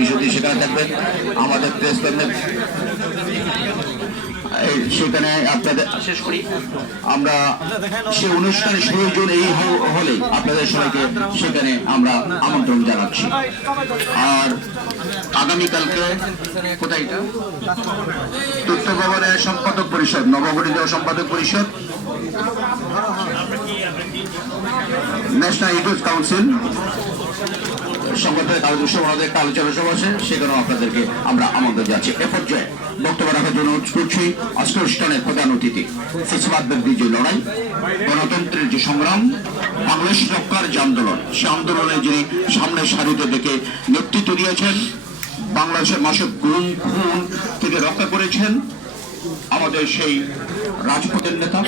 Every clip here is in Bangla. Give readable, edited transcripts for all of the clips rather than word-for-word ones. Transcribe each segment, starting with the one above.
বিষয়টি সেখানে থাকবেন। আমাদের প্রেস ক্লাবের সেখানে আপনাদের শেষ করি আমরা সেই অনুষ্ঠানে প্রয়োজন এই হলে আপনাদের সবাইকে সেখানে আমরা আমন্ত্রণ জানাচ্ছি। আর আগামীকালকে কোথায় এটা তথ্য ভবনের সম্পাদক পরিষদ, নবগঠিত সম্পাদক পরিষদ, ন্যাশনাল ইউথ কাউন্সিল সংগঠনের আমাদের একটা আলোচনা সভা আছে, সেখানেও আপনাদেরকে আমরা আমন্ত্রণ যাচ্ছি। এ পর্যায়ে বক্তব্য রাখার জন্য অনুরোধ করছি আজকে অনুষ্ঠানের প্রধান অতিথি ফ্যাসিবাদ বিরোধী যে লড়াই, গণতন্ত্রের যে সংগ্রাম, বাংলাদেশ রক্ষার যে আন্দোলন, সে আন্দোলনে যিনি সামনের সারিতে দেখে নেতৃত্ব দিয়েছেন, বাংলাদেশের মাসিক গুম খুন থেকে রক্ষা করেছেন আমাদের সেই রাজপথের নেতা,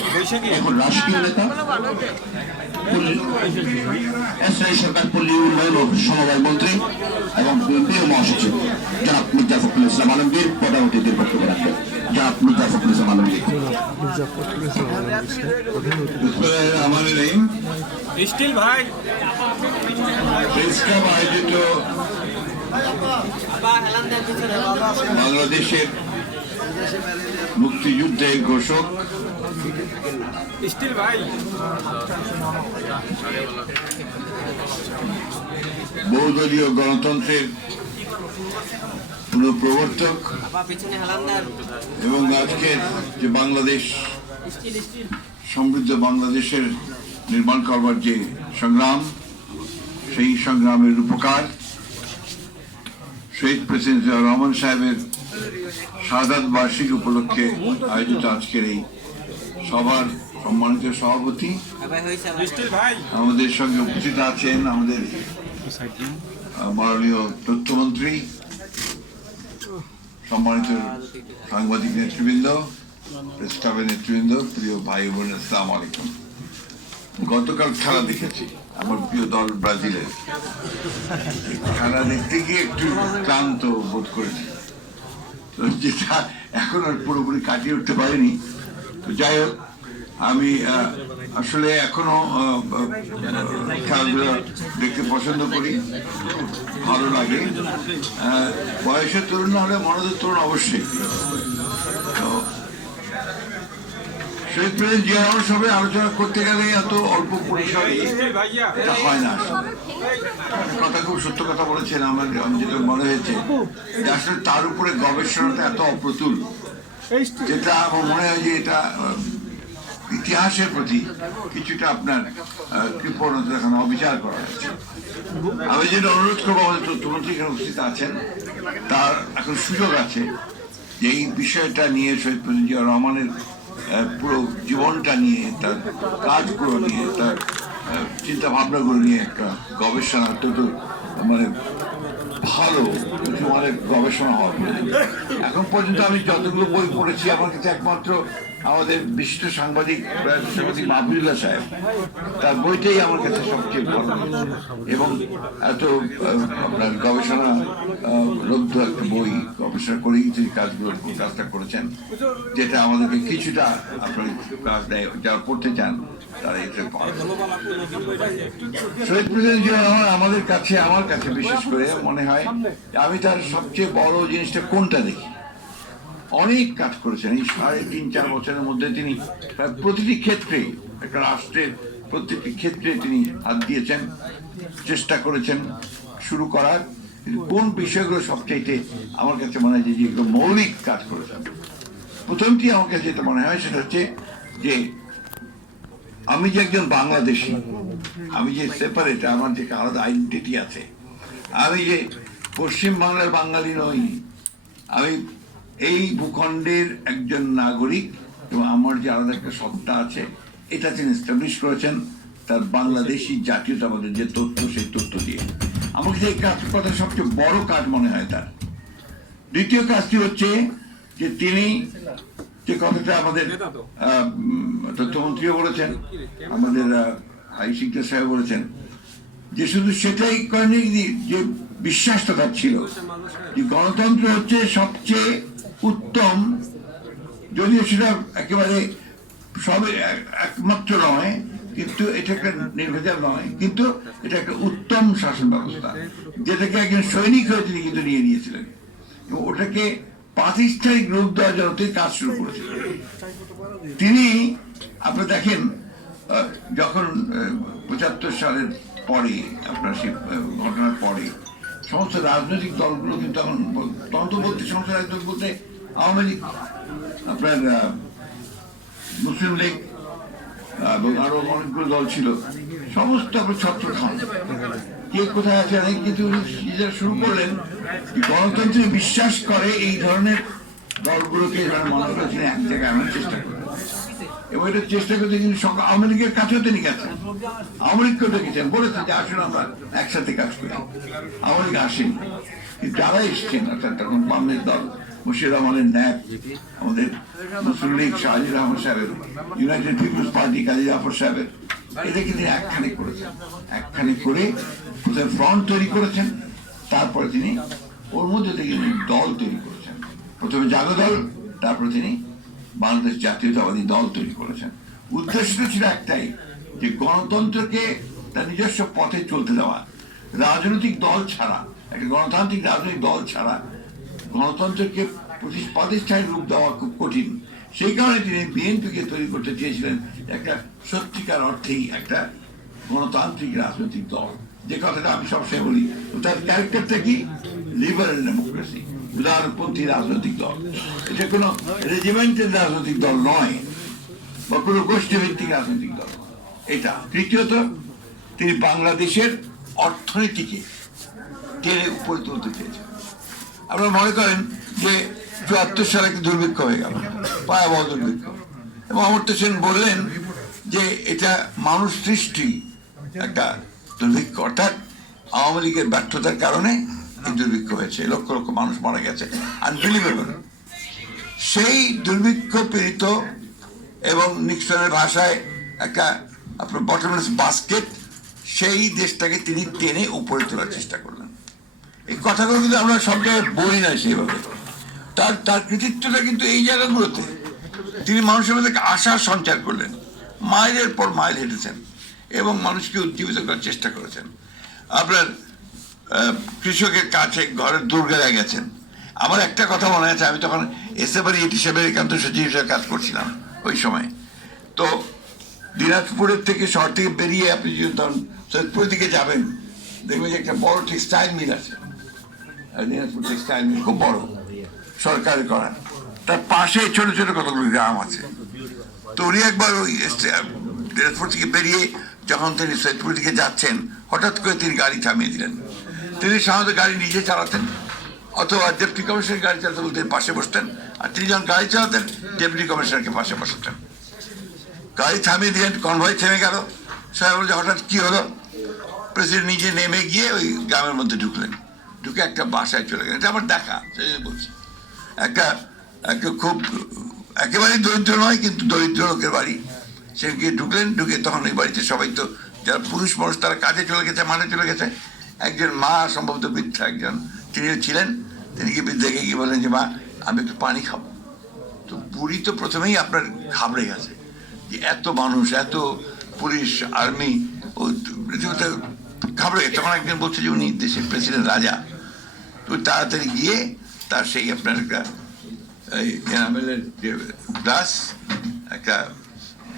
এখন রাষ্ট্রীয় নেতা, সরকার পল্লী উন্নয়ন ও সমবায় মন্ত্রী এবং প্রিয় মহাসচিব জনাব মির্জা ফখরুল ইসলাম আলমগীর প্রধান অতিথির বক্তব্য রাখবেন। জনাব মির্জা ফখরুল ইসলাম আলমগীর। আয়োজিত বাংলাদেশের মুক্তিযুদ্ধের ঘোষক বহুদলীয় গণতন্ত্রের পুনঃপ্রবর্তক এবং আজকের যে বাংলাদেশ, সমৃদ্ধ বাংলাদেশের নির্মাণ করবার যে সংগ্রাম, সেই সংগ্রামের রূপকার শহীদ প্রেসিডেন্ট জিয়াউর রহমান সাহেবের শাহাদাত বার্ষিকী উপলক্ষে আয়োজিত আজকের এই সভার সম্মানিত সভাপতি, আমাদের সঙ্গে উপস্থিত আছেন আমাদের মাননীয় তথ্যমন্ত্রী, সম্মানিত সাংবাদিক নেতৃবৃন্দ, প্রেস ক্লাবের নেতৃবৃন্দ, প্রিয় ভাই বোন, আসসালামু আলাইকুম। গতকাল খেলা দেখেছি, আমার প্রিয় দল ব্রাজিলের। খেলা দেখতে গিয়ে একটু ক্লান্ত বোধ করেছি, যেটা এখন আর পুরোপুরি কাটিয়ে উঠতে পারিনি। তো যাই হোক, আমি আসলে এখনো খেলাধুলা দেখতে পছন্দ করি, ভালো লাগে। বয়সের তরুণ না হলে মনদের তরুণ অবশ্যই। তো শহীদ প্রেসিডেন্ট জিয়া রহমান সবে আলোচনা করতে গেলে এত অল্প পরিসরে এটা হয় না। কথা খুব সত্য কথা বলেছেন, আমার যেটা মনে হয়েছে আসলে তার উপরে গবেষণাটা এত অপ্রতুল, যেটা আমার মনে হয় যে এটা ইতিহাসের প্রতি কিছুটা আপনার কৃপণতা দেখানো, অবিচার করা হয়েছে। আমি যেটা অনুরোধ করবো, আমাদের তথ্যমন্ত্রী এখানে উপস্থিত আছেন, তার এখন সুযোগ আছে যে এই বিষয়টা নিয়ে শহীদ প্রেসিডেন্ট জিয়া রহমানের পুরো জীবনটা নিয়ে, তার কাজগুলো নিয়ে, তার চিন্তা ভাবনাগুলো নিয়ে একটা গবেষণা, অত্যন্ত মানে ভালো অনেক গবেষণা হওয়া প্রয়োজন। এখন পর্যন্ত আমি যতগুলো বই পড়েছি, আমার কাছে একমাত্র আমাদের বিশিষ্ট সাংবাদিক মাহবুবুল্লাহ সাহেব, তার বইটাই আমার কাছে সবচেয়ে ভালো এবং এত আপনার গবেষণা লব্ধ একটা বই, গবেষণা করেই তিনি কাজটা করেছেন, যেটা আমাদেরকে কিছুটা আপনার কাজ দেয়। যারা পড়তে চান তারা এটা পড়েন। শহীদ প্রেসিডেন্ট জিয়া রহমান আমাদের কাছে, আমার কাছে বিশেষ করে মনে হয়, আমি তার সবচেয়ে বড় জিনিসটা কোনটা দেখি, অনেক কাজ করেছেন এই 3.5-4 বছরের মধ্যে। তিনি প্রতিটি ক্ষেত্রে, একটা রাষ্ট্রের প্রতিটি ক্ষেত্রে তিনি হাত দিয়েছেন, চেষ্টা করেছেন শুরু করার। কোন বিষয়গুলো সবচাইতে আমার কাছে মনে হয় যেগুলো মৌলিক কাজ করেছেন, প্রথমটি আমার কাছে যেটা মনে হয় সেটা হচ্ছে যে আমি যে একজন বাংলাদেশি, আমি যে সেপারেট, আমার যে আলাদা আইডেন্টিটি আছে, আমি যে পশ্চিম বাংলার বাঙালি নই, আমি এই ভূখণ্ডের একজন নাগরিক এবং আমার যে আলাদা একটা সত্তা আছে, এটা তিনি এস্টাবলিশ করেছেন তার বাংলাদেশি জাতীয়তাবাদের যে তথ্য, সেই তথ্য দিয়ে। আমাকে যে কাজটা সবচেয়ে বড় কাজ মনে হয় তার। দ্বিতীয় কাজটি হচ্ছে যে তিনি যে কথাটা আমাদের তথ্যমন্ত্রীও বলেছেন, আমাদের হাই শিক্ষা সাহেব বলেছেন, যে শুধু সেটাই করেনি, যে বিশ্বাসটা তার ছিল যে গণতন্ত্র হচ্ছে সবচেয়ে উত্তম, যদিও সেটা একেবারে সবে একমাত্র নয়, কিন্তু এটা একটা নির্ভেজাল নয়, কিন্তু এটা একটা উত্তম শাসন ব্যবস্থা, যেটাকে একজন সৈনিক হয়ে তিনি কিন্তু নিয়ে নিয়েছিলেন এবং ওটাকে প্রাতিষ্ঠানিক রূপ দেওয়ার জন্য তিনি কাজ শুরু করেছিলেন। তিনি আপনি দেখেন যখন ৭৫ সালের পরে আপনার সেই ঘটনার পরে সমস্ত রাজনৈতিক দলগুলো কিন্তু এখন তন্ত্রবর্তী সমস্ত রাজনৈতিক বলতে আওয়ামী লীগ, আপনার মুসলিম লীগ এবং আরো অনেকগুলো দল ছিল, সমস্ত আপনার ছত্র খান কে কোথায় আছে অনেক কিছু নিজেরা শুরু করলেন। গণতন্ত্রে বিশ্বাস করে এই ধরনের দলগুলোকে মানুষরা তিনি এক জায়গায় আনার চেষ্টা করেন এবং এটা চেষ্টা করতে কিন্তু আওয়ামী লীগের কাছেও তিনি গেছেন, আওয়ামী লীগকেও ডেকেছেন, বলেছেন যে আসুন আমরা একসাথে কাজ করি। আওয়ামী লীগ আসেন, কিন্তু যারা এসছেন অর্থাৎ তখন বামের দল মুশির রহমানের ন্যাপ, আমাদের মুসলিম লীগ শাহজির রহমান সাহেবের, United people's party Kazi Zafar সাহেবের, এটাকে তিনি একখানে করেছেন। একখানে করে প্রথমে ফ্রন্ট তৈরি করেছেন, তারপরে তিনি ওর মধ্যে থেকে দল তৈরি করেছেন। প্রথমে জাগো দল, তারপরে তিনি বাংলাদেশ জাতীয়তাবাদী দল তৈরি করেছেন। উদ্দেশ্যটা ছিল একটাই, যে গণতন্ত্রকে তার নিজস্ব পথে চলতে দেওয়া। রাজনৈতিক দল ছাড়া, একটা গণতান্ত্রিক রাজনৈতিক দল ছাড়া গণতন্ত্রকে প্রাতিষ্ঠানিক রূপ দেওয়া খুব কঠিন। সেই কারণে তিনি বিএনপিকে তৈরি করতে চেয়েছিলেন একটা সত্যিকার অর্থেই একটা গণতান্ত্রিক রাজনৈতিক দল, যে কথাটা আমি সবসময় বলি। তার ক্যারেক্টারটা কি? লিবারেল ডেমোক্রেসি, উদারপন্থী রাজনৈতিক দল। এটা কোনো রেজিমেন্টের রাজনৈতিক দল নয় বা কোনো গোষ্ঠীভিত্তিক রাজনৈতিক দল। এটা তৃতীয়ত, তিনি বাংলাদেশের অর্থনীতিকে টেনে উপরে তুলতে চেয়েছেন। আপনারা মনে করেন যে ৭৪ সালে একটা দুর্ভিক্ষ হয়ে গেল, ভয়াবহ দুর্ভিক্ষ, এবং অমর্ত্য সেন বললেন যে এটা মানুষ সৃষ্টি একটা দুর্ভিক্ষ, অর্থাৎ আওয়ামী লীগের ব্যর্থতার কারণে এই দুর্ভিক্ষ হয়েছে, লক্ষ লক্ষ মানুষ মারা গেছে, আনবিলিভেবল। সেই দুর্ভিক্ষ পীড়িত এবং নিক্সনের ভাষায় একটা আপনার বটমলেস বাস্কেট, সেই দেশটাকে তিনি টেনে উপরে তোলার চেষ্টা করলেন। এই কথাগুলো কিন্তু আমরা সব জায়গায় বলি না সেইভাবে। তার কৃতিত্বটা কিন্তু এই জায়গাগুলোতে তিনি মানুষের মধ্যে আশার সঞ্চার করলেন, মাইলের পর মাইল হেঁটেছেন এবং মানুষকে উজ্জীবিত করার চেষ্টা করেছেন। আপনার কৃষকের কাছে ঘরের দুর্গায় গেছেন। আমার একটা কথা মনে আছে, আমি তখন এসএফআর হিসেবে একান্ত সচিব হিসেবে কাজ করছিলাম ওই সময়। তো দিনাজপুরের থেকে শহর থেকে বেরিয়ে আপনি যদি তখন সৈয়দপুরের দিকে যাবেন, দেখবেন যে একটা বড় টেক্সটাইল মিল আছে, দিনাজপুর টেক্সটাইল মিল খুব বড়, সরকারি করা। তার পাশে ছোট ছোট কতগুলো গ্রাম আছে। তো উনি একবার ওই দিনাজপুর থেকে বেরিয়ে যখন তিনি সৈয়দপুর দিকে যাচ্ছেন, হঠাৎ করে তিনি গাড়ি থামিয়ে দিলেন। তিনি সাধারণত গাড়ি নিজে চালাতেন, অথবা ডেপুটি কমিশনার গাড়ি চালাতে বলতে পাশে বসতেন, আর তিনি যখন গাড়ি চালাতেন ডেপুটি কমিশনারকে পাশে বসাতেন। গাড়ি থামিয়ে দিলেন, কনভয় থেমে গেল। সবাই বলছে হঠাৎ কি হলো? প্রেসিডেন্ট নিজে নেমে গিয়ে ওই গ্রামের মধ্যে ঢুকলেন, ঢুকে একটা বাসায় চলে গেলেন। এটা আমার দেখা, সেই বলছি। একটা খুব একেবারেই দরিদ্র নয়, কিন্তু দরিদ্র লোকের বাড়ি। সে গিয়ে ঢুকলেন, ঢুকে তখন এই বাড়িতে সবাই তো যারা পুরুষ মানুষ তারা কাজে চলে গেছে, মানে চলে গেছে। একজন মা, সম্ভবত বৃদ্ধা একজন তিনি ছিলেন, তিনি গিয়ে দেখে গিয়ে বললেন যে মা আমি একটু পানি খাবো। তো বুড়ি তো প্রথমেই আপনার ঘাবড়ে গেছে যে এত মানুষ, এত পুলিশ, আর্মি, ও রীতিমতো ঘাবড়ে। তখন একজন বলছে যে উনি দেশের প্রেসিডেন্ট, রাজা। তো তাড়াতাড়ি গিয়ে তার সেই আপনার একটা এনামেলের যে গ্লাস, একটা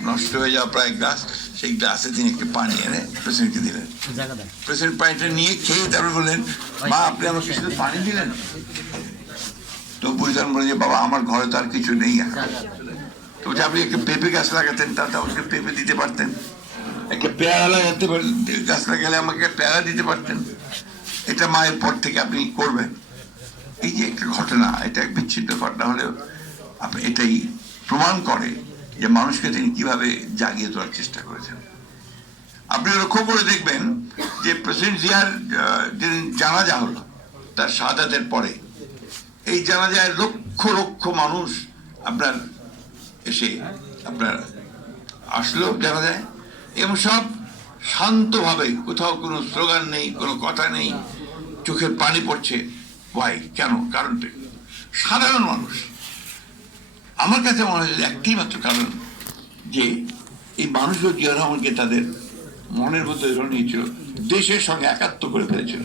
নষ্ট হয়ে যাওয়া প্রায় গ্লাস, সেই গ্লাসে তিনি একটু পানি এনে প্রেসিডেন্টকে দিলেন। প্রেসিডেন্ট পানিটা নিয়ে খেয়ে তারপরে বললেন মা আপনি আমাকে শুধু পানি দিলেন? তো বুঝলেন বলে যে বাবা আমার ঘরে তো আর কিছু নেই। তো আপনি একটা পেঁপে গাছ লাগাতেন, তাতে আমাকে পেঁপে দিতে পারতেন। একটা পেয়ারা লাগাতে গাছ লাগালে আমাকে পেয়ারা দিতে পারতেন। এটা মায়ের পর থেকে আপনি করবেন। এই যে একটা ঘটনা, এটা এক বিচ্ছিন্ন ঘটনা হলেও এটাই প্রমাণ করে যে মানুষকে তিনি কিভাবে জাগিয়ে তোলার চেষ্টা করেছেন। আপনি লক্ষ্য করে দেখবেন যে প্রেসিডেন্ট জিয়ার যেদিন জানাজা হলো তার শাহাদাতের পরে, এই জানাজায় লক্ষ লক্ষ মানুষ আপনার এসে আপনার আসলো জানাজায়, এবং সব শান্তভাবে, কোথাও কোনো স্লোগান নেই, কোনো কথা নেই, চোখের পানি পড়ছে। ভাই কেন? কারণটা সাধারণ মানুষ। আমার কাছে মনে হয় একটি মাত্র কারণ, যে এই মানুষগুলো জিয়া রহমানকে তাদের মনের মধ্যে ধরে নিয়েছিল, দেশের সঙ্গে একাত্ম করে ফেলেছিল।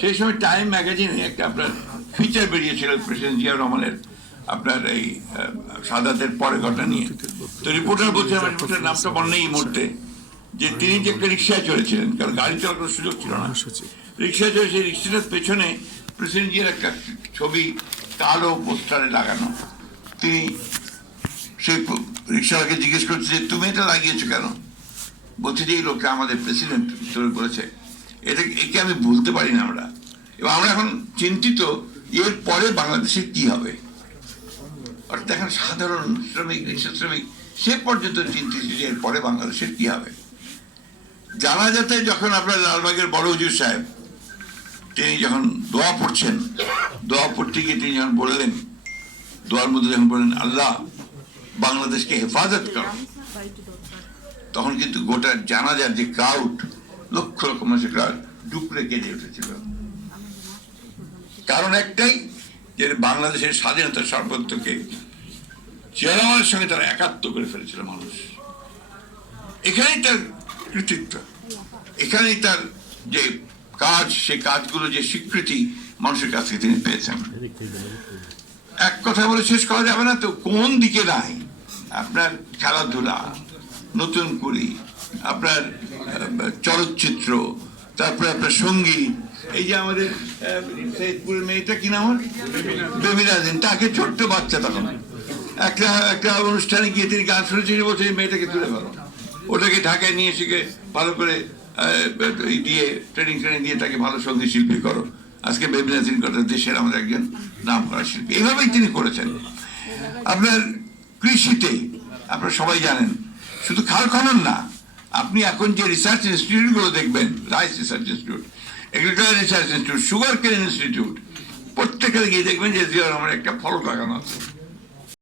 সেই সময় টাইম ম্যাগাজিনে একটা আপনার ফিচার বেরিয়েছিল প্রেসিডেন্ট জিয়া রহমানের আপনার এই সাদাতের পরে ঘটনা নিয়ে। তো রিপোর্টার বলছে, আমার রিপোর্টার নামটা মনে নেই এই মুহূর্তে, যে তিনি যে একটা রিক্সায় চলেছিলেন, কারণ গাড়ি চলার কোনো সুযোগ ছিল না, রিক্সায় চলে, সেই রিক্সাটার পেছনে প্রেসিডেন্ট জিয়ার একটা ছবি কালো পোস্টারে লাগানো। তিনি সেই রিক্সাওয়ালাকে জিজ্ঞেস করছে যে তুমি এটা লাগিয়েছো কেন? বলছে যে এই লোকটা আমাদের প্রেসিডেন্ট বলেছে, একে আমি ভুলতে পারি না আমরা। এবং আমরা এখন চিন্তিত এর পরে বাংলাদেশে কি হবে। অর্থাৎ এখন সাধারণ শ্রমিক, রিক্সা শ্রমিক সে পর্যন্ত চিন্তিত যে এর পরে বাংলাদেশের কি হবে। জানাজাতে যখন আপনার লালবাগের বড় হুজুর সাহেব তিনি যখন দোয়া পড়ছেন, দোয়া পড়তে গিয়ে তিনি যখন বললেন, দোয়ার মধ্যে যখন বললেন আল্লাহ বাংলাদেশকে হেফাজত করো, তখন কিন্তু গোটা জানাজার যে ক্রাউড, লক্ষ লক্ষ মানুষের ক্রাউড ডুকরে কেঁদে উঠেছিল। কারণ একটাই, যে বাংলাদেশের স্বাধীনতার সার্বত্বকে চেয়ারম্যানের সঙ্গে তারা একাত্ম করে ফেলেছিল মানুষ। এখানেই তার কৃতিত্ব, এখানেই তার যে কাজ, সে কাজগুলো যে স্বীকৃতি মানুষের কাছ থেকে তিনি পেয়েছেন। এক কথা বলে শেষ করা যাবে না, তো কোন দিকে নাই আপনার খেলাধুলা, নতুন কুড়ি, আপনার চলচ্চিত্র, তারপরে আপনার সঙ্গীত। এই যে আমাদের সৈয়দপুরের মেয়েটা কি নাম, বেবিনা দিন, তাকে ছোট্ট বাচ্চা তখন একটা অনুষ্ঠানে গিয়ে তিনি গান শুনেছেন, বলছে এই মেয়েটাকে তুলে ফেলো, ওটাকে ঢাকায় নিয়ে শিখে ভালো করে দিয়ে ট্রেনিং দিয়ে তাকে ভালো সঙ্গীত শিল্পী করো। আজকে বেবিনা দিন কথা দেশের আমাদের একজন নাম করা শিল্পী। এইভাবেই তিনি করেছেন। আপনার কৃষিতে আপনারা সবাই জানেন, শুধু খাল খনন না, আপনি এখন যে রিসার্চ ইনস্টিটিউটগুলো দেখবেন, rice research institute, agriculture research institute, sugar কেন ইনস্টিটিউট, প্রত্যেকের গিয়ে দেখবেন যে জিয়া রহমানের একটা ফলক লাগানো আছে।